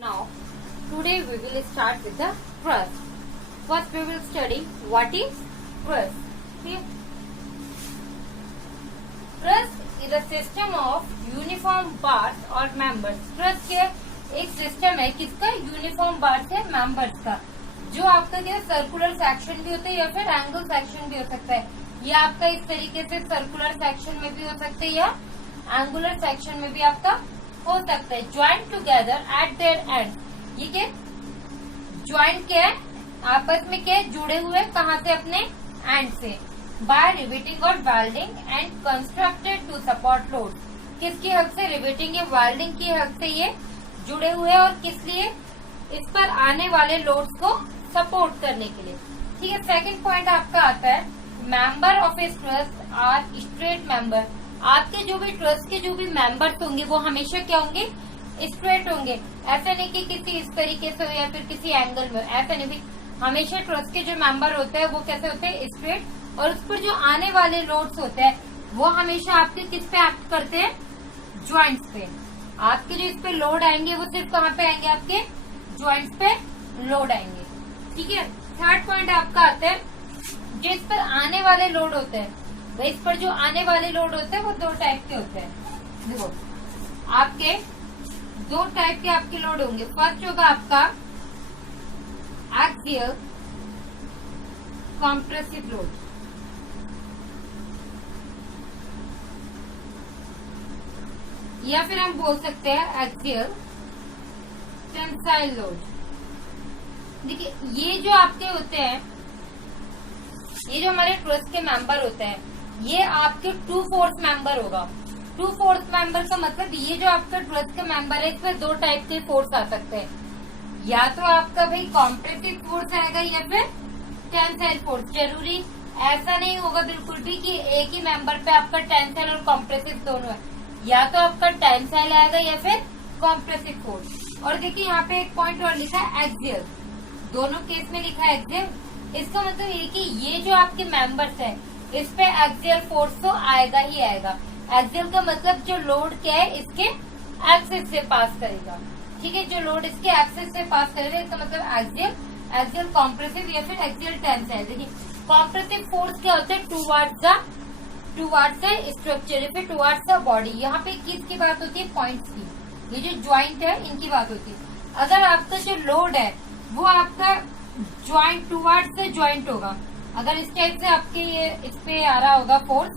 Now, today we will start with the trust. First we will study what is trust. Okay? Trust is a system of uniform parts or members. Trust के एक system है किसका, uniform parts है members का, जो आपका क्या circular section भी होता है या फिर एंगल सेक्शन भी हो सकता है। ये आपका इस तरीके से सर्कुलर सेक्शन में भी हो सकता है या एंगुलर सेक्शन में भी आपका हो सकता है। Joint together at there and, ये क्या ज्वाइंट क्या है, आपस में क्या जुड़े हुए, कहाँ से, अपने एंड से, बाय रिवेटिंग और welding and constructed to support load. किसकी हेल्प से, रिवेटिंग या वेल्डिंग की हेल्प से ये जुड़े हुए, और किस लिए, इस पर आने वाले लोड्स को सपोर्ट करने के लिए। ठीक है। सेकंड पॉइंट आपका आता है member of a truss are straight member. आपके जो भी ट्रस्ट के जो भी मेंबर्स होंगे वो हमेशा क्या होंगे, स्ट्रेट होंगे। ऐसा नहीं कि किसी इस तरीके से हो या फिर किसी एंगल में, ऐसा नहीं भी। हमेशा ट्रस्ट के जो मेंबर होते हैं वो कैसे होते हैं, स्ट्रेट, और उस पर जो आने वाले लोड्स होते हैं वो हमेशा आपके किस पे एक्ट करते हैं, ज्वाइंट्स पे। आपके जो इस पे लोड आएंगे वो सिर्फ कहाँ पे आएंगे, आपके ज्वाइंट्स पे लोड आएंगे। ठीक है। थर्ड पॉइंट आपका आता है जो इस पर आने वाले लोड होते हैं, भाई इस पर जो आने वाले लोड होते हैं वो दो टाइप के होते हैं। देखो आपके दो टाइप के आपके लोड होंगे। फर्स्ट होगा आपका एक्सियल कॉम्प्रेसिव लोड, या फिर हम बोल सकते हैं एक्सियल टेंसाइल लोड। देखिए ये जो आपके होते हैं, ये जो हमारे ट्रस्ट के मेंबर होते हैं, ये आपके टू फोर्स मेंबर होगा। टू फोर्स मेंबर का मतलब ये जो आपका ट्रस्ट के मेंबर है इसमें दो टाइप के फोर्स आ सकते हैं, या तो आपका भाई कॉम्प्रेसिव फोर्स आएगा या फिर टेंसाइल फोर्स। जरूरी ऐसा नहीं होगा बिल्कुल भी कि एक ही मेंबर पे आपका टेंसाइल और कॉम्प्रेसिव दोनों है, या तो आपका टेंसाइल आएगा या फिर कॉम्प्रेसिव फोर्स। और देखिए यहाँ पे एक पॉइंट और लिखा है एक्सियल, दोनों केस में लिखा है एक्सियल। इसका मतलब ये कि ये जो आपके मेंबर्स है इस पे एक्सियल फोर्स तो आएगा ही आएगा। एक्सियल का मतलब जो लोड क्या है इसके एक्सिस से पास करेगा। ठीक है, जो लोड इसके एक्सिस से पास करेगा, इसका मतलब एक्सियल, एक्सियल कॉम्प्रेसिव या फिर एक्सियल टेंसाइल। देखिए कॉम्प्रेसिव फोर्स क्या होता है, टूवर्ड्स द स्ट्रक्चर या फिर टूवर्ड्स द बॉडी। यहाँ पे किसकी बात होती है, पॉइंट्स की, ये जो ज्वाइंट है इनकी बात होती है। अगर आपका जो लोड है वो आपका ज्वाइंट टूवर्ड्स से ज्वाइंट होगा, अगर इस टाइप से आपके ये इस पे आ रहा होगा फोर्स,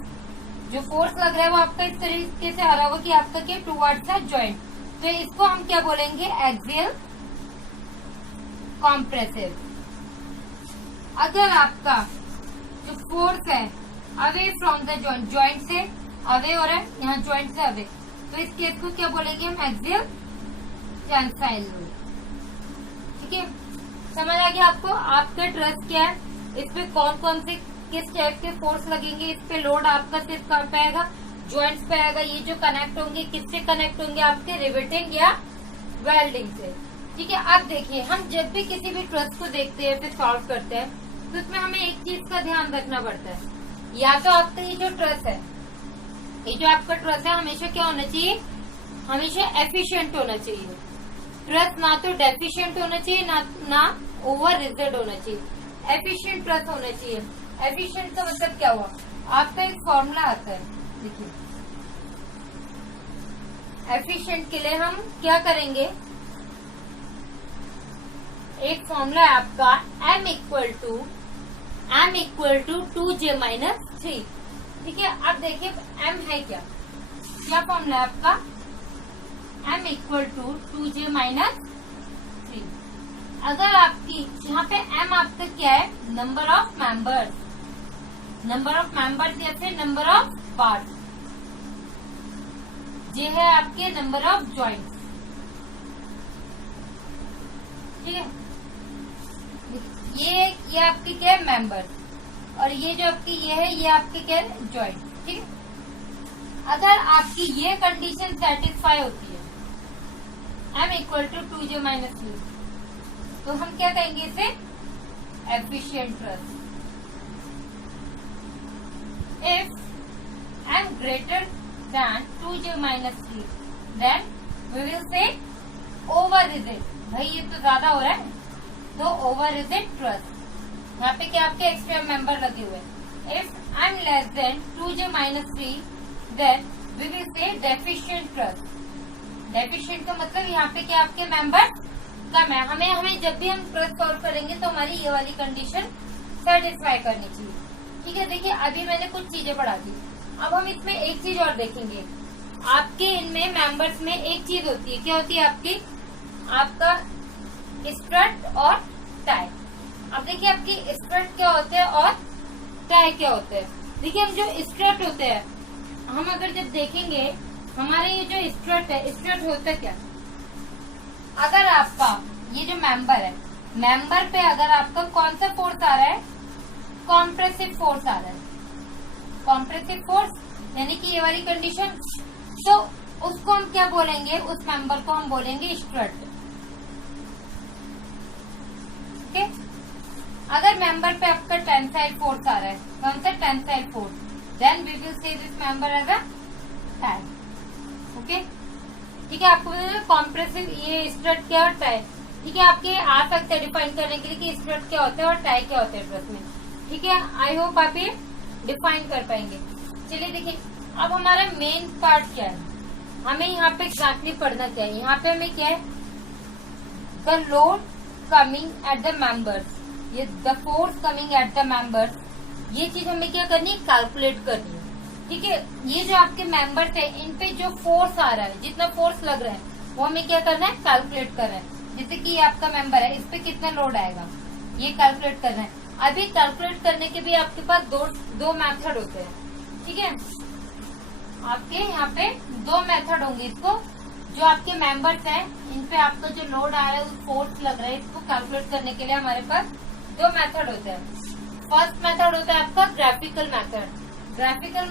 जो फोर्स लग रहा है वो आपका इस तरीके से आ रहा होगा कि आपका क्या टूवर्ड्स द ज्वाइंट, तो इसको हम क्या बोलेंगे, एक्सियल कॉम्प्रेसिव। अगर आपका जो फोर्स है away from the joint, joint से अवे हो रहा है, यहाँ ज्वाइंट से अवे, तो इस केस को क्या बोलेंगे हम, एक्सियल टेंसाइल लोड। ठीक है, समझ आ गया आपको। आपका ट्रस्ट क्या है, इस पे कौन कौन से किस टाइप के फोर्स लगेंगे, इस पे लोड आपका सिर्फ कहाँ पे आएगा, ज्वाइंट्स पे आएगा। ये जो कनेक्ट होंगे किससे कनेक्ट होंगे, आपके रिवेटिंग या वेल्डिंग से। ठीक है। अब देखिए हम जब भी किसी भी ट्रस्ट को देखते हैं फिर सॉल्व करते हैं तो इसमें हमें एक चीज का ध्यान रखना पड़ता है, या तो आपका ये जो ट्रस्ट है, ये जो आपका ट्रस्ट है हमेशा क्या होना चाहिए, हमेशा एफिशिएंट होना चाहिए। ट्रस्ट ना तो डेफिशिएंट होना चाहिए ना ओवर रिजिड होना चाहिए, एफिशिएंट ट्रस्ट होना चाहिए। एफिशिएंट का मतलब क्या हुआ, आपका एक फॉर्मूला आता है, देखिए एफिशिएंट के लिए हम क्या करेंगे, एक फॉर्मूला है आपका m equal to 2j minus 3। ठीक है। अब देखिए m है क्या फॉर्मूला है आपका, m equal to 2j minus 3। अगर आपकी यहाँ पे m आपका क्या है, नंबर ऑफ मेंबर्स, या फिर नंबर ऑफ पार्ट, ये है आपके नंबर ऑफ ज्वाइंट्स। ठीक है, ये आपके क्या है, मेंबर, और ये जो आपकी ये है ये आपके क्या है, ज्वाइंट। ठीक है। अगर आपकी ये कंडीशन सेटिस्फाई होती है m equal to 2j minus 3, तो हम क्या कहेंगे इसे, efficient trust. If m greater than 2j minus 3, then we will say over over is it, भाई ये तो ज्यादा हो रहा है, तो ओवर इज इट ट्रस्ट। यहाँ पे क्या आपके एक्स्ट्रा मेंबर लगे हुए। If I am less than 2j-3 then we will say deficient truss. Deficient का मतलब यहाँ पे क्या आपके मेंबर कम है। हमें जब भी हम ट्रस्ट सॉल्व करेंगे तो हमारी ये वाली कंडीशन सेटिस्फाई करनी चाहिए। ठीक है, देखिए अभी मैंने कुछ चीजें पढ़ा दी, अब हम इसमें एक चीज और देखेंगे। आपके इनमें मेंबर्स में एक चीज होती है, क्या होती है आपकी, आपका स्ट्रट और टाई। अब देखिए आपकी स्ट्रट क्या होते हैं और टाई क्या होते हैं। देखिए हम जो स्ट्रट होते हैं, हम अगर जब देखेंगे हमारे ये जो स्ट्रट है, स्ट्रट होता है क्या, अगर आपका ये जो मेंबर है, मेंबर पे अगर आपका कौन सा फोर्स आ रहा है, कॉम्प्रेसिव फोर्स आ रहा है। कॉम्प्रेसिव फोर्स यानी कि ये वाली कंडीशन, तो उसको हम क्या बोलेंगे, उस मेंबर को हम बोलेंगे स्ट्रट। ठीक है, अगर मेंबर पे आपका टेंसाइल फोर्स आ रहा है, कौन सा tensile force, then we will say this member as a tie. Okay, ठीक है, आपको कॉम्प्रेसिव ये स्ट्रट क्या और टाई, ठीक है, आपके आ सकते हैं डिफाइन करने के लिए कि स्ट्रट क्या होता है और टाई क्या होता है ट्रस्ट में। ठीक है, आई होप आप ये डिफाइन कर पाएंगे। चलिए देखिए, अब हमारा मेन पार्ट क्या है, हमें यहाँ पे एग्जैक्टली पढ़ना चाहिए। यहाँ पे हमें क्या है, the load coming at the members, ये the force coming at the members, ये चीज हमें क्या करनी है, कैलकुलेट करनी है। ठीक है, ये जो आपके मेंबर्स है, इन पे जो फोर्स आ रहा है, जितना फोर्स लग रहा है, वो हमें क्या करना है, कैलकुलेट करना है। जैसे कि ये आपका मेंबर है, इस पे कितना लोड आएगा, ये कैलकुलेट करना है। अभी कैलकुलेट करने के भी आपके पास दो मेथड होते हैं। ठीक है, आपके यहाँ पे दो मेथड होंगे। इसको जो आपके मेंबर्स हैं, इन पे आपका जो लोड आ रहा है, फोर्स लग रहा है, इसको कैलकुलेट करने के लिए हमारे पास दो मेथड होते हैं। फर्स्ट मेथड होता है आपका ग्राफिकल मेथड। ग्राफिकल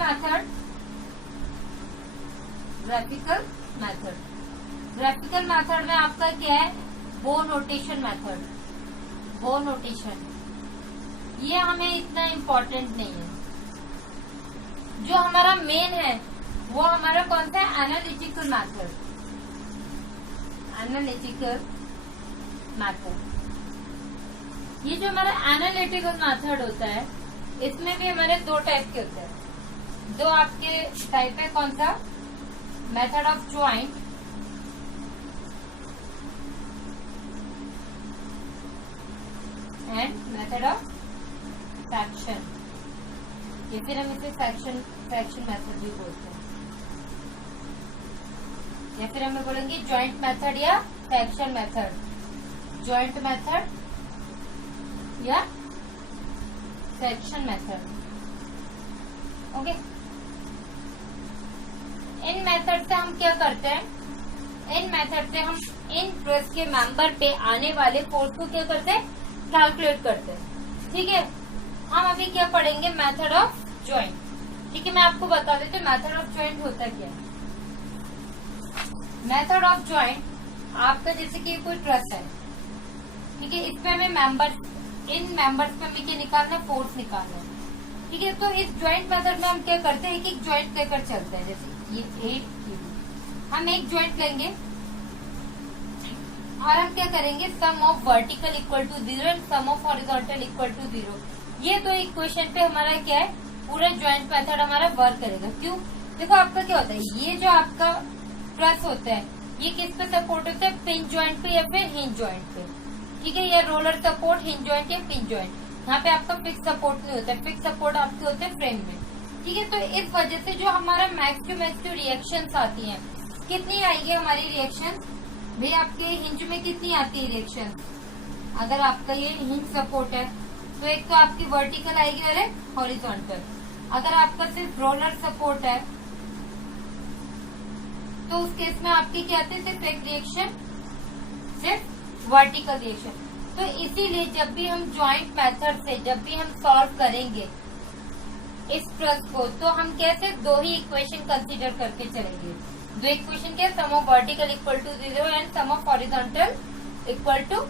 मेथड में आपका क्या है, बो नोटेशन मेथड। बो नोटेशन ये हमें इतना इम्पोर्टेंट नहीं है। जो हमारा मेन है वो हमारा कौन सा है, एनालिटिकल मेथड। एनालिटिकल मेथड, ये जो हमारा एनालिटिकल मेथड होता है, इसमें भी हमारे दो टाइप के होते हैं। दो आपके टाइप है, कौन सा, method of joint and method of section, या फिर हम इसे सेक्शन मेथड भी बोलते हैं, या फिर हमें बोलेंगे जॉइंट मेथड या सेक्शन मेथड। जॉइंट मेथड या सेक्शन मेथड। ओके, इन मेथड से हम क्या करते हैं, इन मेथड से हम इन ट्रस्ट के मेंबर पे आने वाले फोर्स को क्या करते हैं, कैलकुलेट करते हैं। ठीक है, हम अभी क्या पढ़ेंगे, मेथड ऑफ ज्वाइंट। ठीक है, मैं आपको बता देती हूँ मेथड ऑफ ज्वाइंट होता क्या है। मेथड ऑफ ज्वाइंट आपका जैसे कि कोई ट्रस्ट है, ठीक है, इसमें हमें इन मेंबर्स पे हमें क्या निकालना है, फोर्स निकालना है। ठीक है, तो इस ज्वाइंट मेथड में हम क्या करते हैं, एक ज्वाइंट लेकर चलते हैं। जैसे ये हम एक ज्वाइंट लेंगे और हम क्या करेंगे, sum of vertical equal to 0 and sum of horizontal equal to 0। ये दो इक्वेशन पे हमारा क्या है, पूरा ज्वाइंट मेथड हमारा वर्क करेगा। क्यों, देखो आपका क्या होता है, ये जो आपका ट्रस होता है, ये किस पे सपोर्ट होता है, पिन ज्वाइंट पे या फिर हिंज ज्वाइंट पे। ठीक है, या रोलर सपोर्ट, हिंज ज्वाइंट या पिन ज्वाइंट। यहाँ पे आपका फिक्स सपोर्ट नहीं होता है, फिक्स सपोर्ट आपके होते हैं फ्रेम में। ठीक है, तो इस वजह से जो हमारा मैक्स टू मैक्स जो रिएक्शंस आती हैं, कितनी आएगी हमारी रिएक्शन, भाई आपके हिंज में कितनी आती है रिएक्शन। अगर आपका ये हिंज सपोर्ट है तो एक तो आपकी वर्टिकल आएगी और एक हॉरिजॉन्टल। अगर आपका सिर्फ रोलर सपोर्ट है तो उस केस में आपकी क्या आती है, सिर्फ एक रिएक्शन, सिर्फ वर्टिकल रिएक्शन। तो इसीलिए जब भी हम ज्वाइंट मेथड से जब भी हम सॉल्व करेंगे इस ट्रस्ट को, तो हम कैसे दो ही इक्वेशन कंसीडर करके चलेंगे। दो इक्वेशन क्या, sum of vertical equal to 0 and sum of horizontal equal to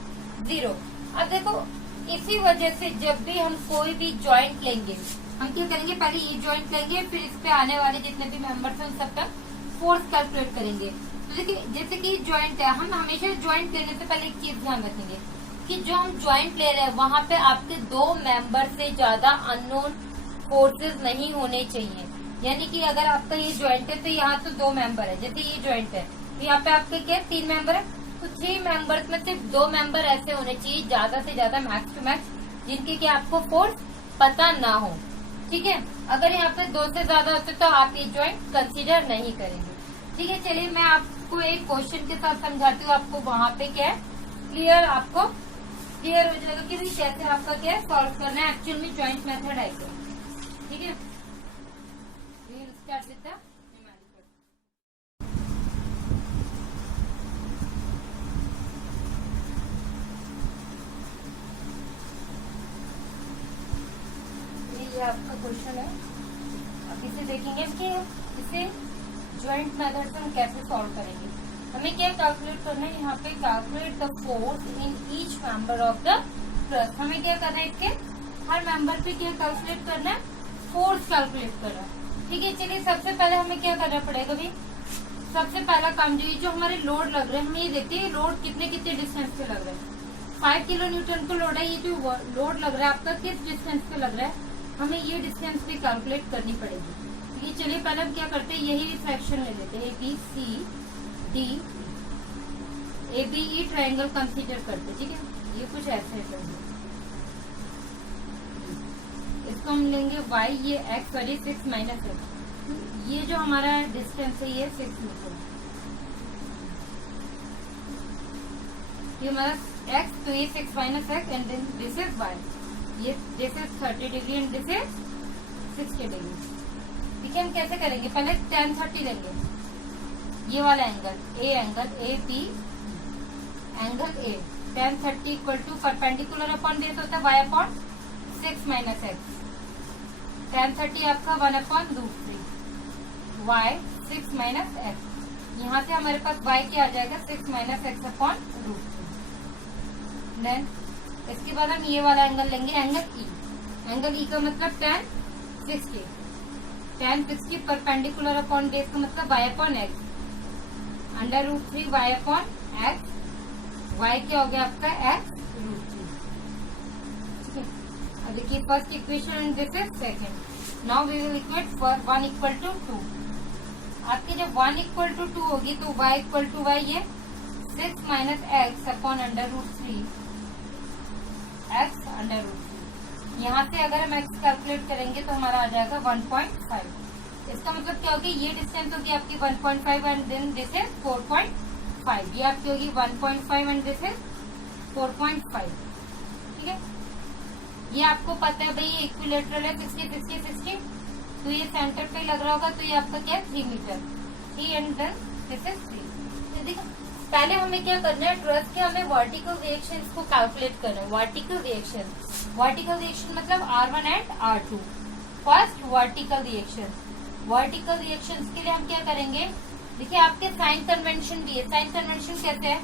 0। अब देखो, इसी वजह से जब भी हम कोई भी ज्वाइंट लेंगे, हम क्या करेंगे, पहले ये ज्वाइंट लेंगे, फिर इस पे आने वाले जितने भी मेंबर्स हैं उन सबका फोर्स कैलकुलेट करेंगे। तो देखिए जैसे कि ज्वाइंट है, हम हमेशा ज्वाइंट लेने से पहले एक चीज ध्यान रखेंगे कि जो हम ज्वाइंट ले रहे हैं वहां पे आपके 2 मेंबर से ज्यादा अननोन फोर्सेस नहीं होने चाहिए। यानी कि अगर आपका ये ज्वाइंट है तो यहाँ तो 2 मेंबर है, जैसे ये ज्वाइंट है तो यहाँ पे आपके क्या 3 मेंबर है, तो 3 मेंबर्स में सिर्फ 2 मेंबर ऐसे होने चाहिए ज्यादा से ज्यादा मैक्स टू मैक्स, जिनके कि आपको फोर्स पता ना हो। ठीक है, अगर यहाँ पे 2 से ज्यादा होते तो आप ये ज्वाइंट कंसीडर नहीं करेंगे। ठीक है, चलिए मैं आपको एक क्वेश्चन के साथ समझाती हूँ, आपको वहां पे क्या है क्लियर, आपको क्लियर हो जाएगा कि कैसे आपका क्या है सॉल्व करना है, एक्चुअल में ज्वाइंट मेथड है क्या। ठीक है, स्टार्ट विद द न्यूमेरिकल। ये आपका क्वेश्चन है, अब इसे देखेंगे कि इसे ज्वाइंट मेथड से हम कैसे सॉल्व करेंगे। हमें क्या कैलकुलेट करना है, यहाँ पे calculate the force in each member of the trust. हमें क्या करना है, इसके हर मेंबर पे क्या कैलकुलेट करना है, फोर्स कैलकुलेट करना है। ठीक है, चलिए सबसे पहले हमें क्या करना पड़ेगा भाई, सबसे पहला काम जो हमारे लोड लग रहे हैं, हमें ये देखते हैं लोड कितने कितने डिस्टेंस पे लग रहा है। 5 किलो न्यूटन को लोड है, ये जो लोड लग रहा है आपका किस डिस्टेंस पे लग रहा है, हमें ये डिस्टेंस भी कैलकुलेट करनी पड़ेगी। ये चलिए पहले हम क्या करते हैं, यही सेक्शन ले लेते हैं, ABCD ABE ट्रायंगल कंसीडर करते। ठीक है, ये कुछ ऐसे है, इसको हम लेंगे y, ये x सॉरी 6 माइनस x, ये जो हमारा डिस्टेंस है ये 6 मीटर, ये हमारा x, तो ये 6 minus x and then this is y, ये this is 30 degree and this is 60 degree. ठीक है, हम कैसे करेंगे, पहले tan 30 लेंगे, ये वाला angle A B angle A, tan 30 equal to perpendicular upon base होता है y upon 6 minus x, tan 30 आपका 1/√3 y 6 माइनस x, यहाँ से हमारे पास y क्या आ जाएगा 6 माइनस x अपॉन √3। देन इसके बाद हम ये वाला एंगल लेंगे, एंगल E का मतलब tan 60 परपेंडिकुलर अपॉन बेस का मतलब y upon x, √3 y upon x, y क्या हो गया आपका x √3। ठीक है, अब देखिए first equation and this is second. Now we will equate for 1 equal to 2। आपकी जब 1 इक्वल टू 2 होगी तो y इक्वल टू y, ये 6 माइनस x अपॉन √3 x √3। यहाँ से अगर हम x कैलकुलेट करेंगे तो हमारा आ जाएगा 1.5। इसका मतलब क्या होगी, ये डिस्टेंस होगी आपकी 1.5 एंड देन दिस इज 4.5, ये आपकी होगी 1.5 एंड दिस इज 4.5। ठीक है, ये आपको पता है भाई ये इक्विलेटरल है 60, तो ये सेंटर पे लग रहा होगा, तो ये आपका क्या है 3 meter, 3 and then this is 3। तो देखो पहले हमें क्या करना है, ट्रस के हमें वर्टिकल रिएक्शन को कैलकुलेट करना है। वर्टिकल रिएक्शन मतलब R1 and R2। First vertical reaction के लिए हम क्या करेंगे, देखिए आपके साइन कन्वेंशन भी है। साइन कन्वेंशन कैसे है,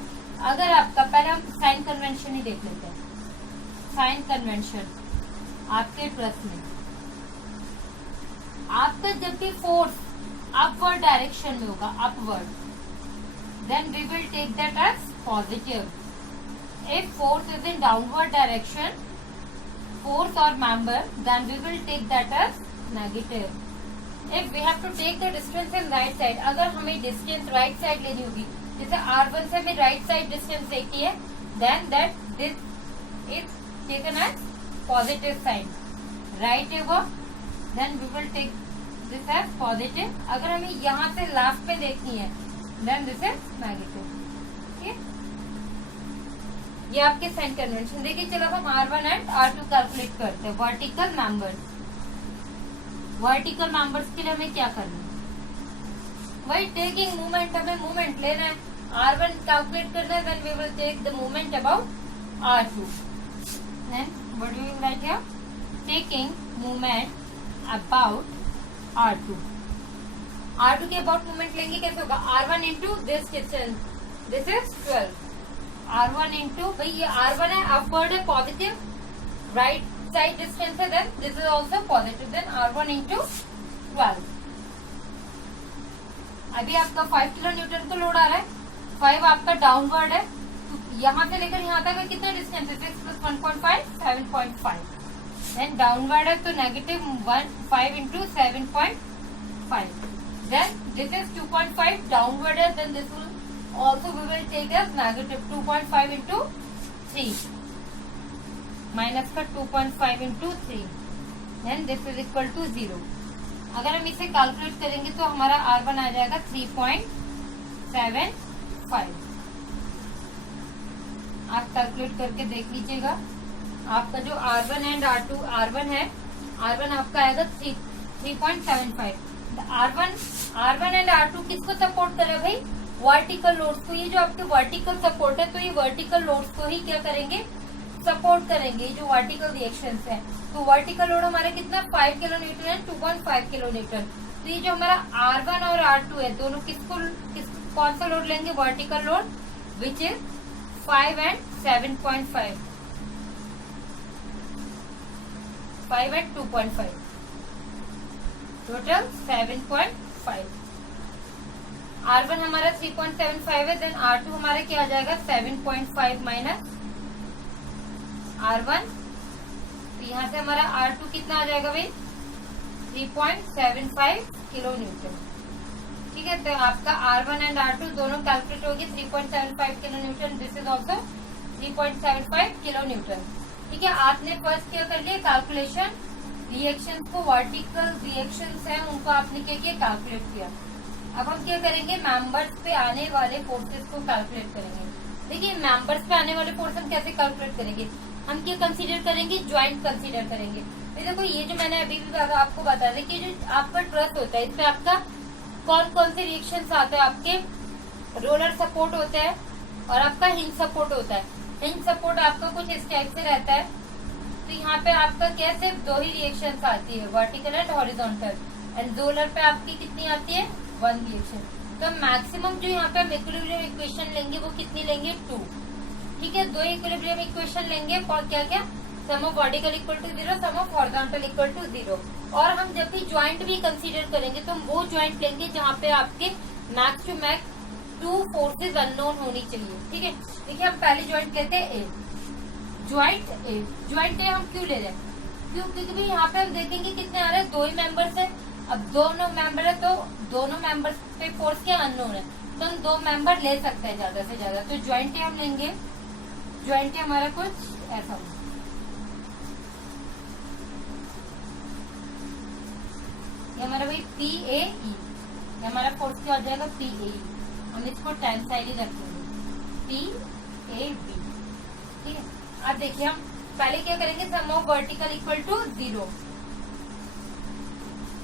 अगर आपका पहले हम साइन कन्वेंशन ही देख लेते हैं। साइन कन्वेंशन आपके ट्रस में आपका जब भी फोर्स अपवर्ड डायरेक्शन में होगा, upward, then we will take that as positive. If force is in downward direction, force or member, then we will take that as negative. If we have to take the distance in right side, अगर हमें distance right side लेनी होगी, जैसे R1 से हमें right side distance देखी है, then that this is taken as positive sign. Right above, then we will take this as positive. अगर हमें यहाँ से लास्ट पे देखनी है, then this is negative. ठीक है, ये आपके साइन कन्वेंशन। देखिए चलो हम R1 एंड R2 कैलकुलेट करते हैं। वर्टिकल मेंबर्स के लिए हमें क्या करना है, वही टेकिंग मूवमेंट, हमें मूवमेंट लेना है। R1 कैलकुलेट करना है, then we will take the movement about R2. Then what do we write here? Taking movement about R2. R2 के अबाउट मूवमेंट लेंगे, कैसे होगा, R1 into this distance, this is 12, R1 into भाई ये R1 है, upward है, positive, right side distance है, then this is also positive, then R1 into 12। अभी आपका 5 किलो न्यूटन का लोड आ रहा है, 5 आपका डाउनवर्ड है, तो यहाँ से लेकर यहाँ तक कितना डिस्टेंस है, 6 + 1.5 7.5, देन डाउनवर्ड है तो -5 × 7.5, देन दिस इज 2.5 डाउनवर्ड है, then this will also we will take as negative 2.5 × 3, minus का 2.5 × 3, then this is equal to 0। अगर हम इसे कैलकुलेट करेंगे तो हमारा R1 आ जाएगा 3.75। आप कैलकुलेट करके देख लीजिएगा, आपका जो R1 एंड R1 है, R1 आपका आएगा 3.75। R1 एंड R2 किसको सपोर्ट करे भाई, वर्टिकल लोड्स को। ये जो आपके वर्टिकल सपोर्ट है तो ये वर्टिकल लोड्स को ही क्या करेंगे, सपोर्ट करेंगे, जो वर्टिकल रिएक्शंस है। तो वर्टिकल लोड हमारा कितना 5 किलो न्यूटन है, 2.5 किलो न्यूटन। तो ये जो हमारा R1 और R2 है, दोनों कौन सा लोड लेंगे, vertical load, which is 5 and 7.5, 5 and 2.5, total 7.5। R1 हमारा 3.75 है, देन R2 हमारा क्या आ जाएगा 7.5 माइनस R1, तो यहाँ से हमारा R2 कितना आ जाएगा भाई 3.75 किलो न्यूटन। ठीक है, तो आपका R1 एंड R2 दोनों कैलकुलेट होगी 3.75 kilo Newton, this is also 3.75 kilo Newton. ठीक है, आपने फर्स्ट क्या कर लिया कैलकुलेशन, रिएक्शंस को, वर्टिकल रिएक्शंस है उनको आपने क्या किया, कैलकुलेट किया। अब हम क्या करेंगे, मेंबर्स पे आने वाले फोर्सेस को कैलकुलेट करेंगे। देखिए मेंबर्स पे आने वाले फोर्स हम कैसे कैलकुलेट करेंगे, हम क्या कंसीडर करेंगे, ज्वाइंट कंसीडर करेंगे। तो देखो ये जो मैंने अभी भी आपको बता दें कि जो आपका ट्रस होता है, इसमें आपका कौन कौन से रिएक्शंस आते हैं, आपके रोलर सपोर्ट होता है और आपका हिंज सपोर्ट होता है। हिंज सपोर्ट आपका कुछ इस टाइप से रहता है, तो यहाँ पे आपका क्या सिर्फ 2 ही रिएक्शंस आती है, vertical and horizontal, and roller पे आपकी कितनी आती है, 1 रिएक्शन। तो मैक्सिमम जो यहाँ पे हम इक्विलिब्रियम इक्वेशन लेंगे वो कितनी लेंगे, 2। ठीक है, 2 इक्विलिब्रियम इक्वेशन लेंगे और क्या क्या, sum of vertical equal to 0, sum of horizontal equal to 0। और हम जब भी ज्वाइंट भी कंसीडर करेंगे तो हम वो ज्वाइंट लेंगे जहाँ पे आपके max to max 2 forces unknown होनी चाहिए। ठीक है, देखिए हम पहले ज्वाइंट कहते हैं ए, ज्वाइंट ए हम क्यों ले रहे हैं, क्योंकि भाई यहाँ पे हम देखेंगे कितने आ रहे हैं, 2 ही मेंबर्स है। अब दोनों मेंबर है तो दोनों मेंबर्स पे फोर्स क्या अननोन है, तो हम 2 मेंबर ले सकते हैं ज्यादा से ज्यादा। तो ज्वाइंट हम लेंगे, ज्वाइंट हमारा कुछ ऐसा हो, ये हमारा भाई PAE, ये हमारा फोर्स क्या हो जाएगा PAE, हम इसको टेंसाइल ही रखेंगे PAB। ठीक है, अब देखिए हम पहले क्या करेंगे, sum of vertical equal to 0,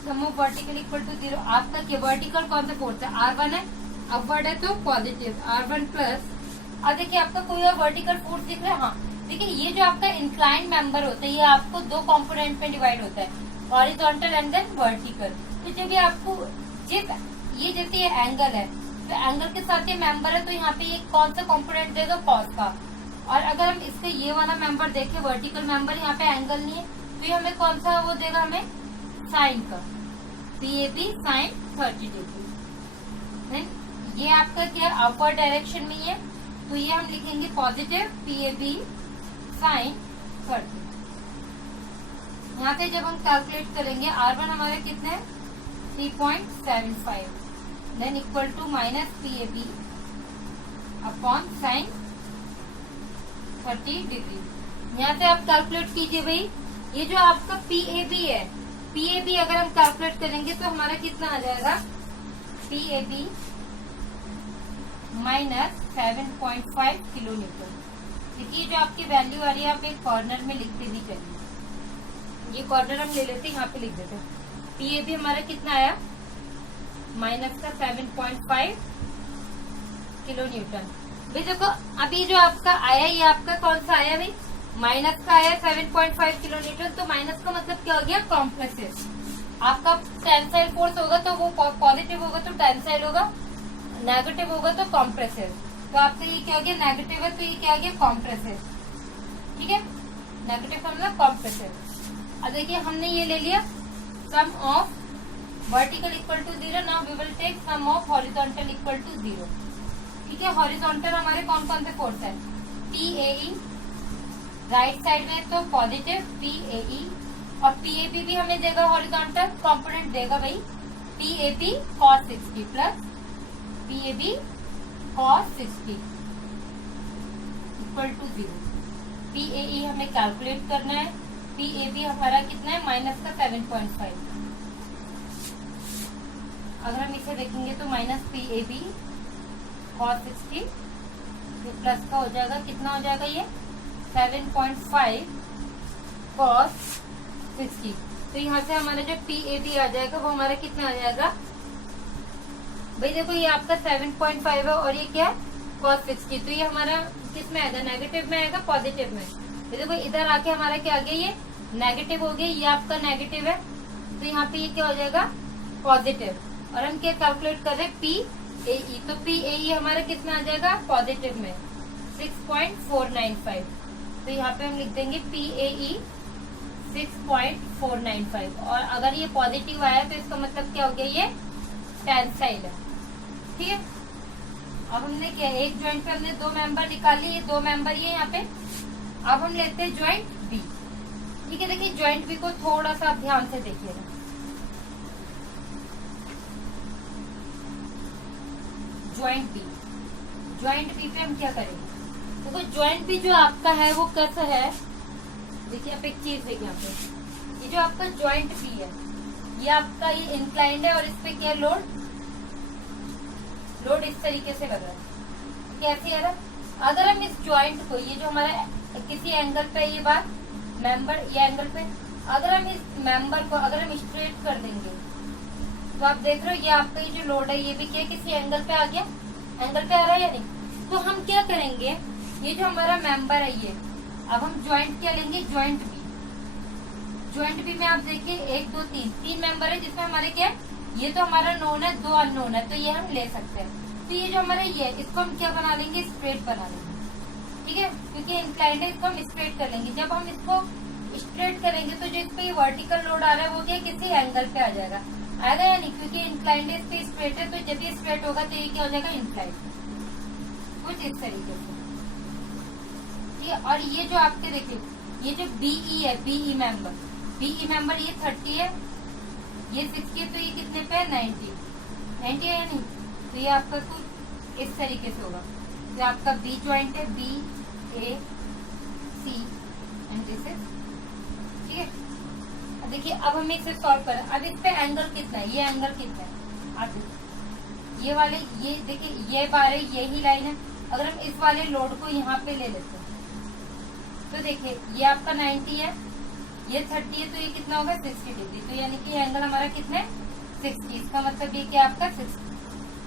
sum of vertical equal to 0। आपका क्या वर्टिकल कौन सा फोर्स है, R1 है, अपवर्ड है तो पॉजिटिव R1 प्लस। अब देखिए आपका कोई और वर्टिकल फोर्स दिख रहा है, हाँ देखिए ये जो आपका इंक्लाइंड मेंबर होता है ये आपको 2 कंपोनेंट में डिवाइड होता है, हॉरिजॉन्टल एंड देन वर्टिकल। तो जब ये आपको ये जैसे ये एंगल है तो एंगल के साथ ये मेंबर है, तो यहाँ पे ये कौन सा कंपोनेंट देगा, कॉस का। और अगर हम इसका ये वाला मेंबर देखें, वर्टिकल मेंबर, यहाँ पे एंगल नहीं है तो ये हमें कौन सा वो देगा, हमें साइन का, PAB साइन 30 डिग्री। ये आपका क्या अपवर्ड डायरेक्शन में है, तो ये हम लिखेंगे पॉजिटिव PAB साइन 30। यहाँ से जब हम कैलकुलेट करेंगे R1 हमारे कितने 3.75, then equal to minus PAB upon sine 30 degree. यहाँ से आप कैलकुलेट कीजिए भाई, ये जो आपका PAB है, PAB अगर हम कैलकुलेट करेंगे तो हमारा कितना आ जाएगा, PAB माइनस 7.5 किलो न्यूटन। देखिए जो आपकी वैल्यू आ रही है आप एक कॉर्नर में लिखते भी चलिए, ये कॉर्नर हम ले लेते हैं, यहाँ पे लिख देते हैं। PAB हमारा कितना आया, माइनस का 7.5 किलो न्यूटन। भाई देखो अभी जो आपका आया ये आपका कौन सा आया भाई, माइनस का आया 7.5 किलो न्यूटन। तो माइनस का मतलब क्या हो गया, कॉम्प्रेसिव। आपका टेंसाइल फोर्स होगा तो वो पॉजिटिव होगा तो टेंसाइल होगा, नेगेटिव होगा तो कॉम्प्रेसिव। तो आपका ये क्या हो गया, नेगेटिव है तो ये क्या हो गया, कॉम्प्रेसिव। ठीक है, नेगेटिव का मतलब कॉम्प्रेसिव। अब देखिए हमने ये ले लिया sum of vertical equal to 0. Now we will take sum of horizontal equal to 0. ठीक है, हॉरिजॉन्टल हमारे कौन कौन से फोर्स है? PAE राइट साइड में तो पॉजिटिव PAE, और PAB भी हमें देगा हॉरिजॉन्टल कंपोनेंट देगा भाई PAB cos 60 plus PAB cos 60 equal to 0. PAE हमें कैलकुलेट करना है. PAB हमारा कितना है? माइनस का 7.5. अगर हम इसे देखेंगे तो माइनस PAB cos 60 प्लस का हो जाएगा, कितना हो जाएगा ये? 7.5 cos 60. तो यहाँ से हमारा जो PAB आ जाएगा वो हमारा कितना आ जाएगा भाई? देखो ये आपका 7.5 है और ये क्या है? cos 60. तो ये हमारा किस में आएगा? नेगेटिव में आएगा, पॉजिटिव में. तो देखो इधर आके हमारा क्या आ गया? ये नेगेटिव हो गया, ये आपका नेगेटिव है. तो यहाँ पे ये क्या हो जाएगा? पॉजिटिव. और हम क्या कैलकुलेट कर रहे हैं? PAE. तो PAE हमारा कितना आ जाएगा? पॉजिटिव में 6.495. तो यहाँ पे हम लिख देंगे PAE 6.495. और अगर ये पॉजिटिव आया तो इसका मतलब क्या हो गया? ये टेंसाइल है. ठीक है, अब हमने क्या, एक ज्वाइंट पे हमने दो मेंबर निकाले, ये दो मेंबर ये यहाँ पे. अब हम लेते हैं ज्वाइंट बी. ठीक है, देखिए ज्वाइंट बी को थोड़ा सा ध्यान से देखिएगा. ज्वाइंट बी पे हम क्या करेंगे? देखो ज्वाइंट बी जो आपका है वो कैसा है? देखिए आप एक चीज देखिए यहाँ पे, ये जो आपका ज्वाइंट बी है ये आपका ये इंक्लाइंड है और इस पे क्या लोड इस तरीके से लग रहा है. कैसे है? अगर हम इस ज्वाइंट को, ये जो हमारा किसी एंगल पे ये बात मेंबर, ये एंगल पे अगर हम इस मेंबर को अगर हम स्ट्रेट कर देंगे तो आप देख रहे हो ये आपका ये जो लोड है ये भी क्या किसी एंगल पे आ गया, एंगल पे आ रहा है या नहीं? तो हम क्या करेंगे, ये जो हमारा मेंबर है ये, अब हम ज्वाइंट क्या लेंगे? Joint B. ज्वाइंट बी में आप देखिए 1 2 3 मेंबर है जिसमें हमारे क्या है? ये तो हमारा नोन है, 2 अननोन है, तो ये हम ले सकते हैं. तो ये जो हमारा ये इसको हम क्या बना लेंगे? स्ट्रेट बना लेंगे. ठीक है, क्योंकि इंक्लाइंड है इसको हम स्ट्रेट कर लेंगे. जब हम इसको स्ट्रेट करेंगे तो जो इस पे वर्टिकल लोड आ रहा है वो क्या किसी एंगल पे आ जाएगा, आएगा या नहीं? क्योंकि इंक्लाइंड है, इस पे स्ट्रेट है, तो जब ये स्ट्रेट होगा तो ये क्या हो जाएगा? इंक्लाइंड. कुछ इस तरीके से. ठीक है, और ये जो आपके देखिए ये जो BE है, BE मेंबर ये 30 है, ये 60 है, तो ये कितने पे है? 90 है या नहीं? तो ये आपका कुछ इस तरीके से होगा. तो आपका B ज्वाइंट है, BAC एंड दिस इज. ठीक है, अब देखिए अब हमें इसे सॉल्व करें. अब इस पे एंगल कितना है? ये एंगल कितना है? आप देखिए ये वाले, ये देखिए ये बार है, यही लाइन है. अगर हम इस वाले लोड को यहाँ पे ले लेते हैं तो देखिए ये आपका 90 है, ये 30 है, तो ये कितना होगा? 60 डिग्री. तो यानी कि एंगल हमारा कितना है? 60. इसका मतलब ये क्या आपका 60.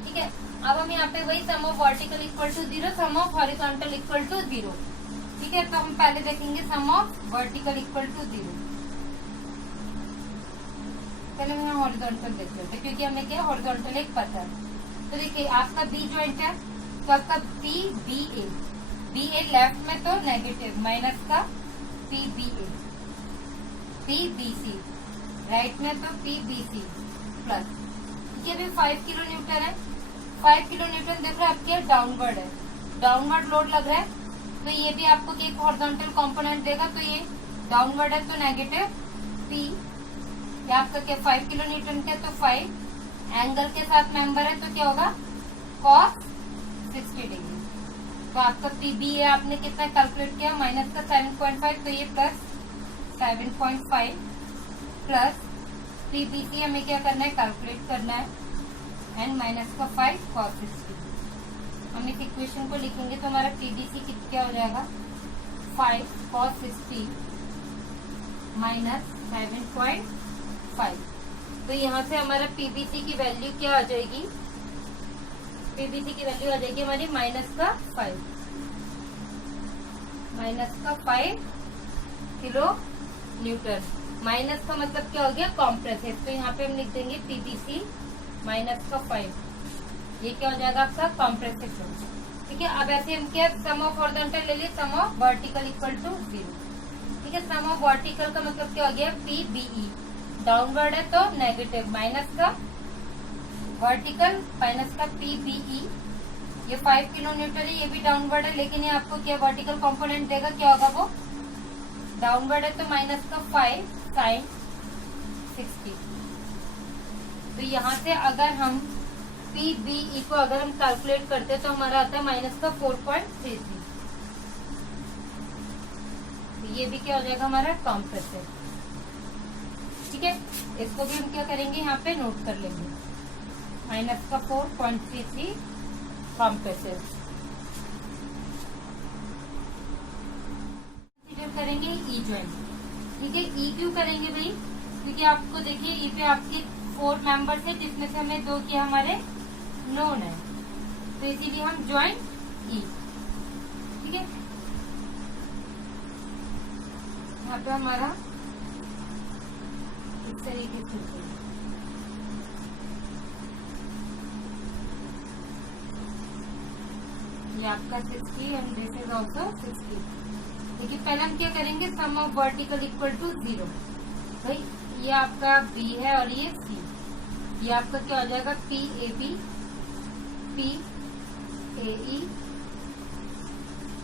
ठीक है, अब हम यहाँ पे वही sum of vertical equal to 0, sum of horizontal equal to 0. ठीक है, तो हम पहले देखेंगे sum of vertical equal to 0. पहले हम हॉरिजॉन्टल देखते हैं क्योंकि हमें क्या हॉरिजॉन्टल एक पता है. तो देखिए आपका B ज्वाइंट है, तो आपका BA लेफ्ट में तो नेगेटिव माइनस का PBC राइट में तो PBC प्लस. ये भी 5 किलो न्यूटन है. 5 किलो न्यूटन देख रहे हैं आपके डाउनवर्ड है, डाउनवर्ड लोड लग रहा है, तो ये भी आपको एक हॉरिजॉन्टल कंपोनेंट देगा. तो ये डाउनवर्ड है तो नेगेटिव P, ये आपका क्या 5 किलो न्यूटन का, तो 5 एंगल के साथ मेंबर है तो क्या होगा? cos 60 degree. तो आपका PBA आपने कितना कैलकुलेट किया? माइनस का 7.5, तो ये प्लस 7.5 प्लस PBC हमें क्या करना है? कैलकुलेट करना है, एंड माइनस का 5 cos 60. हम इस इक्वेशन को लिखेंगे तो हमारा PBC क्या हो जाएगा? 5 cos 60 माइनस 7.5. तो यहाँ से हमारा PBC की वैल्यू क्या आ जाएगी? PBC की वैल्यू आ जाएगी हमारी माइनस का 5 किलो न्यूटन. माइनस का मतलब क्या हो गया? कॉम्प्रेसिव. तो यहाँ पे हम लिख देंगे PBC माइनस का 5. ये क्या हो जाएगा आपका? कॉम्प्रेसिव. ठीक है, अब ऐसे हम क्या सम ऑफ हॉरिजॉन्टल ले लिए, सम ऑफ वर्टिकल इक्वल टू 0. ठीक है, सम ऑफ वर्टिकल का मतलब क्या हो गया? PBE. डाउनवर्ड है तो नेगेटिव, माइनस का वर्टिकल माइनस का PBE, ये 5 किलो न्यूटन है, ये भी डाउनवर्ड है, लेकिन ये आपको क्या वर्टिकल कंपोनेंट देगा, क्या होगा वो डाउनवर्ड है तो माइनस का 5 साइन 60। तो यहाँ से अगर हम PBE को अगर हम कैलकुलेट करते हैं तो हमारा आता है माइनस का 4.33। तो ये भी क्या हो जाएगा हमारा कॉम्प्रेसर। ठीक है, इसको भी हम क्या करेंगे यहाँ पे नोट कर लेंगे, माइनस का 4.33 कॉम्प्रेसर। करेंगे ई ज्वाइंट। ठीक है, ई क्यों करेंगे भाई, क्योंकि आपको देखिए ई पे आपके 4 मेंबर्स है जिसमें से हमें 2 क्या हमारे नोन है, तो इसीलिए हम ज्वाइंट ई। ठीक है, यहाँ पे हमारा इस तरीके से ये आपका 60 एंड दिस इज ऑल्सो 60। देखिए पहले हम क्या करेंगे, sum of vertical equal to 0। भाई ये आपका B है और ये C, ये आपका क्या हो जाएगा PAB, PAE,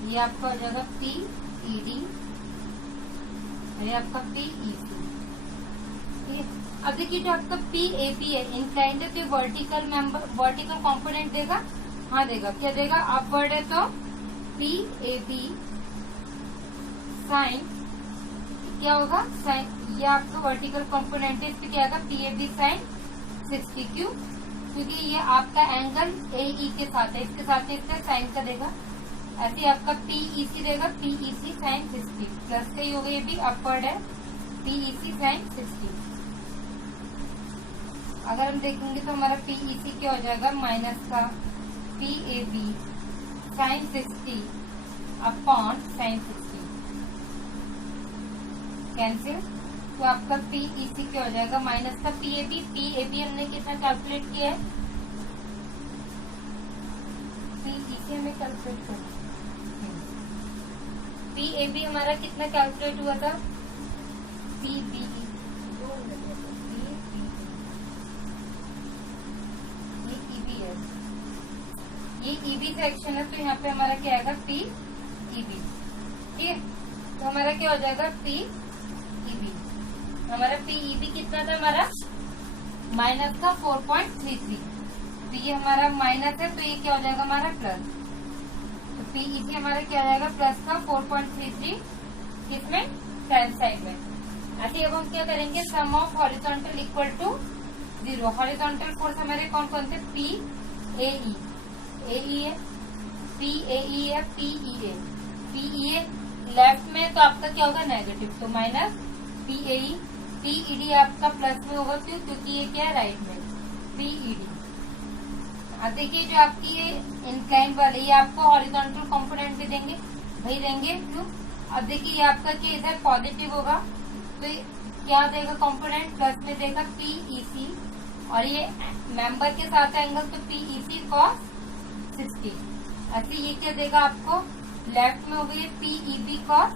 ये आपका हो जाएगा PED, ये आपका PEC। ठीक है, अब देखिए जो आपका PAB है इंक्लाइंड है तो वर्टिकल कंपोनेंट देगा, हाँ देगा, क्या देगा, अपवर्ड है तो PAB साइन क्या होगा, साइन, ये आपका वर्टिकल कंपोनेंट है, इसमें क्या होगा PAB साइन 60। क्यों, क्योंकि ये आपका एंगल AE के साथ है, इसके साथ इसका साइन का देगा, ऐसे आपका PEC देगा, PEC साइन 60 प्लस का ही होगा, ये भी अपवर्ड है PEC साइन 60। अगर हम देखेंगे तो हमारा PEC क्या हो जाएगा, माइनस का PAB sine 60 upon sine 60 cancel, तो आपका PEC क्या हो जाएगा, माइनस का PAB हमने कितना कैलकुलेट किया है, PEC हमें कैलकुलेट करना, PAB हमारा कितना कैलकुलेट हुआ था, PBE ये EB है, ये EB सेक्शन है, तो यहाँ पे हमारा क्या आएगा PEB। ठीक है, तो हमारा क्या हो जाएगा PEB, हमारा PEB कितना था हमारा माइनस का 4.33, तो ये हमारा माइनस है तो ये क्या हो जाएगा हमारा प्लस, तो PEB हमारा क्या हो जाएगा प्लस का 4.33 किसमें फ्रंट साइड में। ऐसे अब हम क्या करेंगे, sum of horizontal equal to 0। Horizontal force हमारे कौन कौन से, PAE है, PAE है, PEA लेफ्ट में तो आपका क्या होगा नेगेटिव, तो माइनस PAE, PED आपका प्लस में होगा, क्यों, क्योंकि ये क्या है राइट में PED। अब देखिए जो आपकी ये इंक्लाइन वाले ये आपको हॉरिजॉन्टल कंपोनेंट भी देंगे, भाई देंगे क्यों, अब देखिए ये आपका क्या इधर पॉजिटिव होगा तो क्या देगा कंपोनेंट, प्लस में देगा PEC, और ये मेंबर के साथ एंगल तो PEC cos 60। ऐसे ये क्या देगा आपको, लेफ्ट में हो गई PEB cos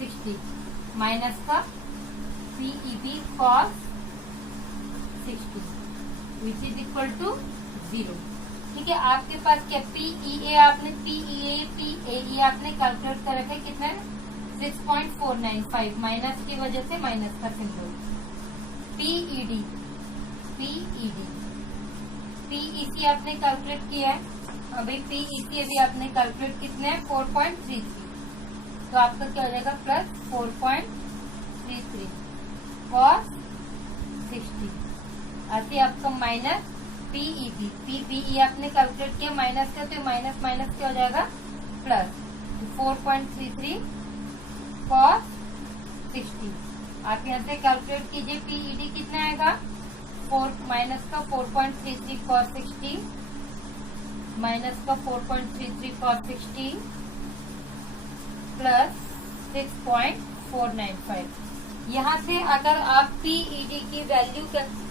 60 माइनस का PEB cos 60 which is equal to 0। ठीक है, आपके पास क्या PEA आपने PAE आपने कैलकुलेट कर रखा है कितना है 6.495 माइनस की वजह से माइनस का सिंबल। PED PEC आपने कैलकुलेट किया है, अभी PEC अभी आपने कैलकुलेट कितने हैं 4.33, तो आपका क्या हो जाएगा प्लस 4.33 cos 60। ऐसे आपका माइनस PBE आपने कैलकुलेट किया माइनस का, तो माइनस माइनस क्या हो जाएगा प्लस 4.33 cos 60। आप यहाँ से कैलकुलेट कीजिए PED कितना आएगा, 4 माइनस का 4.33 cos 60 माइनस का 4.33 cos 60 प्लस 6.495। यहाँ से अगर आप PED की वैल्यू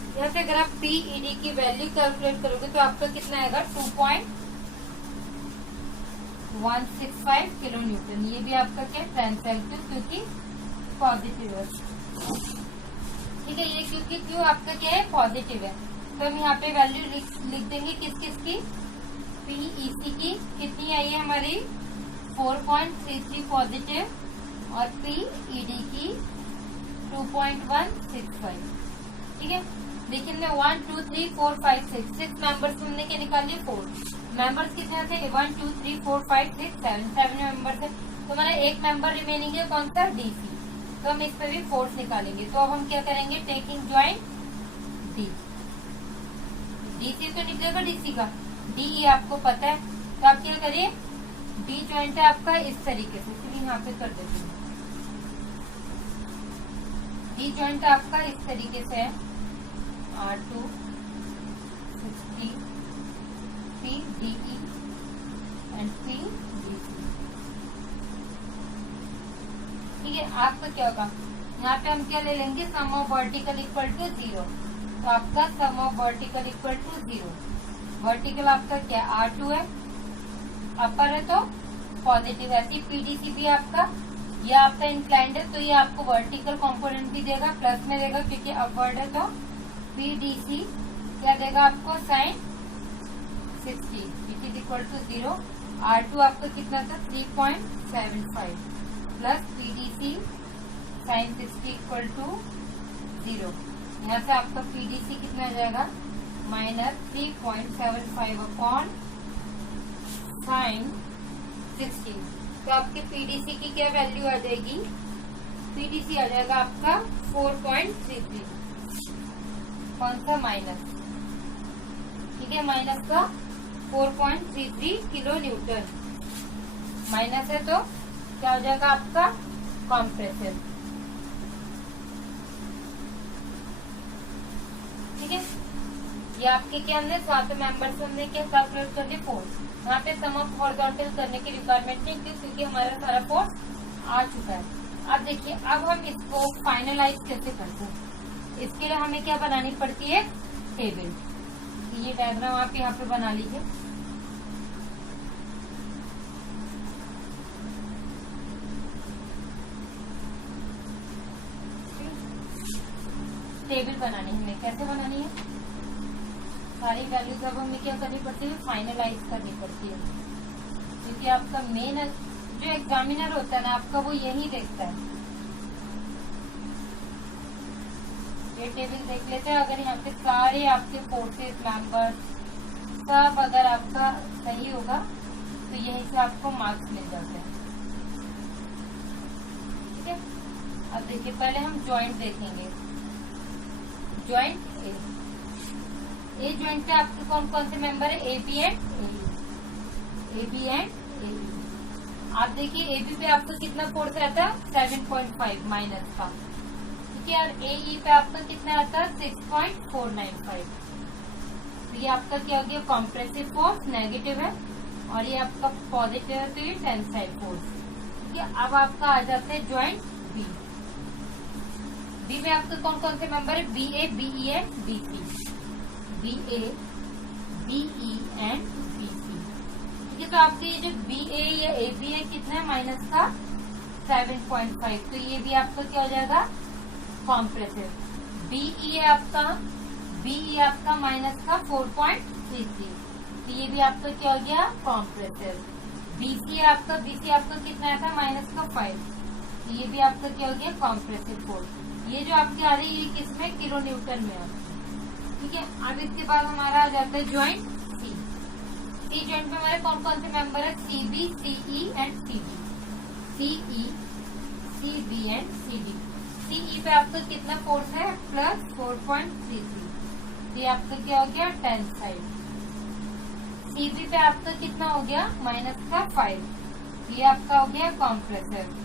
यहाँ से अगर आप PED की वैल्यू कैलकुलेट करोगे तो आपका कितना आएगा 2.165 किलो न्यूटन। ये भी आपका क्या टेंसाइल क्योंकि पॉजिटिव है। ठीक है। ये क्योंकि क्यू आपका क्या है, पॉजिटिव है, तो हम यहाँ पे वैल्यू लिख देंगे किस किस की, पीईसी की कितनी आई है हमारी 4.33 पॉजिटिव और पीईडी की 2.165। ठीक है। देखिए 1 2 3 4 5 6 मेंबर्स हमने क्या निकाल लिए, 4 मेंबर्स कितने थे, 1 2 3 4 5 6 7 मेंबर्स है, तो हमारा एक मेंबर रिमेनिंग है कौन सा, डीसी, तो हम इस पे भी फोर्स निकालेंगे। तो अब हम क्या करेंगे, टेकिंग ज्वाइंट डी, डीसी तो निकलेगा डीसी का, डीई आपको पता है, तो आप क्या करिए, डी ज्वाइंट है आपका इस तरीके से, चलिए यहाँ पे कर देते हैं, डी ज्वाइंट आपका इस तरीके से है, R2 60 PDE एंड PDC। ठीक है। आपका क्या होगा, यहाँ पे हम क्या ले लेंगे, sum of vertical equal to 0, तो आपका sum of vertical equal to 0, vertical आपका क्या R2 है, अपर है तो पॉजिटिव, ऐसी पीडीसी भी आपका, ये आपका इंक्लाइंड है तो ये आपको वर्टिकल कंपोनेंट भी देगा, प्लस में देगा क्योंकि अपवर्ड है, तो पीडीसी क्या देगा आपको, sine 60 which is equal to 0। R2 आपका कितना था, 3.75 plus PDC sine 60 equal to 0। यहाँ से आपका पीडीसी कितना आ जाएगा, माइनस 3.75 अपॉन साइन 60, तो आपके पीडीसी की क्या वैल्यू आ जाएगी, पीडीसी आ जाएगा आपका 4.33, कौन सा माइनस, ठीक है, माइनस का 4.33 किलो न्यूटन, माइनस है तो क्या हो जाएगा आपका कॉम्प्रेसिव। ठीक है। ये आपके क्या अंदर सात मेंबर्स हमने क्या कैलकुलेट कर दिए, फोर्स, यहाँ पे सम ऑफ हॉरिजॉन्टल करने की रिक्वायरमेंट नहीं थी क्योंकि हमारा सारा फोर्स आ चुका है। अब देखिए, अब हम इसको फाइनलाइज कैसे करते हैं, इसके लिए हमें क्या बनानी पड़ती है, टेबल। ये डायग्राम आप यहाँ पे बना लीजिए। टेबल बनानी है हमें, कैसे बनानी है, सारी वैल्यूज अब हमें क्या करनी पड़ती है, फाइनलाइज करनी पड़ती है, क्योंकि आपका मेन जो एग्जामिनर होता है ना आपका, वो यही देखता है। ये टेबल देख लेते हैं, अगर यहाँ पे सारे आपके फोर्सेस मेंबर्स सब अगर आपका सही होगा तो यहीं से आपको मार्क्स मिल जाते हैं। ठीक है। अब देखिए, पहले हम ज्वाइंट देखेंगे, ज्वाइंट ए ज्वाइंट पे आपके कौन कौन से मेंबर है, A B and A B and A. आप देखिए ए बी पे आपको कितना फोर्स आता है, 7.5 माइनस का, ठीक है, और ए ई पे आपका कितना आता है, 6.495। तो ये आपका क्या हो गया, कॉम्प्रेसिव फोर्स नेगेटिव है, और ये आपका पॉजिटिव है तो ये टेंसाइल फोर्स। ठीक है। अब आपका आ जाता है ज्वाइंट बी, बी में आपके कौन कौन से मेंबर है, B A B E and B C, B A B E and B C. ठीक है। तो आपके ये जो बी ए या ए बी है कितना है, माइनस का 7.5, तो ये भी आपका क्या हो जाएगा, कॉम्प्रेसिव। बी ई है आपका, बी ई आपका माइनस का 4.33, तो ये भी आपका क्या हो गया, कॉम्प्रेसिव। बी सी है आपका, बी सी आपका कितना आता है, माइनस का 5, तो ये भी आपका क्या हो गया, कॉम्प्रेसिव फोर्स। ये जो आपके आ रही है ये किसमें, किलो न्यूटन में आता है। ठीक है। अब इसके बाद हमारा आ जाता है ज्वाइंट सी, सी ज्वाइंट में हमारे कौन कौन से मेंबर है, C B C E and C D, C E C B and C D. C E पे आपका कितना फोर्स है, प्लस 4.33, ये आपका क्या हो गया, टेंसाइल। सी बी पे आपका कितना हो गया, माइनस का 5, ये आपका हो गया कॉम्प्रेसिव।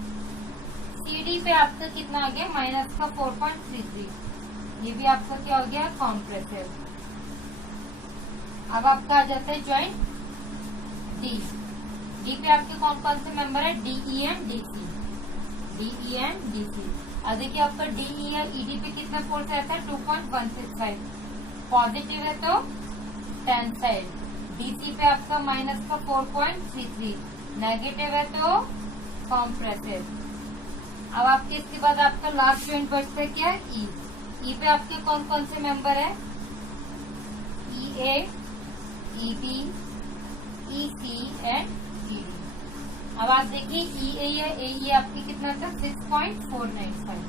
सी डी पे आपका कितना आ गया, माइनस का 4.33, ये भी आपका क्या हो गया, कॉम्प्रेसिव। अब आपका आ जाता है ज्वाइंट डी, डी पे आपके कौन कौन से मेंबर है, DE and DC, DE and DC. अब देखिए आपका डीई या ईडी पे कितना फोर्स आता है, 2.165, पॉजिटिव है तो टेंसाइल। डीसी पे आपका माइनस का 4.33, नेगेटिव है तो कॉम्प्रेसिव। अब आपके इसके बाद आपका लास्ट ज्वाइंट बचता है क्या, ई, ई पे आपके कौन कौन से मेंबर है, E A, E B, E C and E D. अब आप देखिए ई ए या ए ई आपकी कितना था 6.495,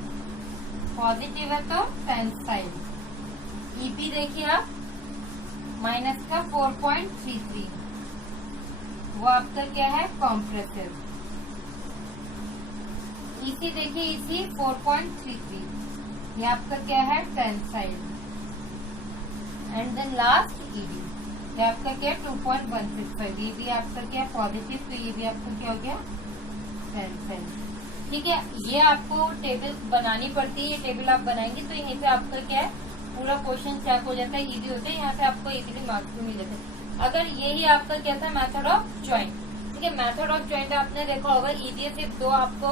पॉजिटिव है तो टेंसाइल। ई बी देखिए आप माइनस का 4.33, वो आपका क्या है कॉम्प्रेसिव। इसी देखिए इसी 4.33, ये आपका क्या है tensile. And then last ED, ये आपका क्या है 2.165, ये भी आपका क्या है पॉजिटिव, तो ये भी आपका क्या हो गया टेंसाइल। ठीक है, ये आपको टेबल बनानी पड़ती है, ये टेबल आप बनाएंगे तो यहीं पे आपका क्या है पूरा क्वेश्चन चेक हो जाता है, इजी होता है, यहाँ से आपको इजीली मार्क्स भी मिल जाते हैं। अगर यही आपका क्या था मेथड ऑफ ज्वाइंट, ठीक है, मेथड ऑफ ज्वाइंट आपने देखा होगा इजी सिर्फ दो आपको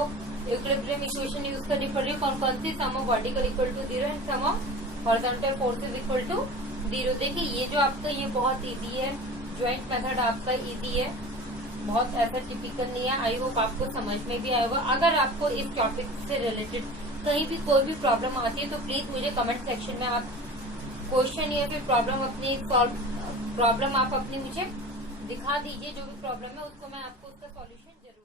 इक्विलिब्रियम इक्वेशन यूज करनी पड़ रही है, कौन कौन सी, sum of vertical equal to 0 and sum of horizontal forces equal to 0। देखिए ये जो आपका ये बहुत इजी है, ज्वाइंट मेथड आपका इजी है, बहुत ऐसा टिपिकल नहीं है। आई होप आपको समझ में भी आएगा। अगर आपको इस टॉपिक से रिलेटेड कहीं भी कोई भी प्रॉब्लम आती है तो प्लीज मुझे कमेंट सेक्शन में आप क्वेश्चन या फिर प्रॉब्लम आप अपनी मुझे दिखा दीजिए, जो भी प्रॉब्लम है उसको मैं आपको उसका सॉल्यूशन जरूर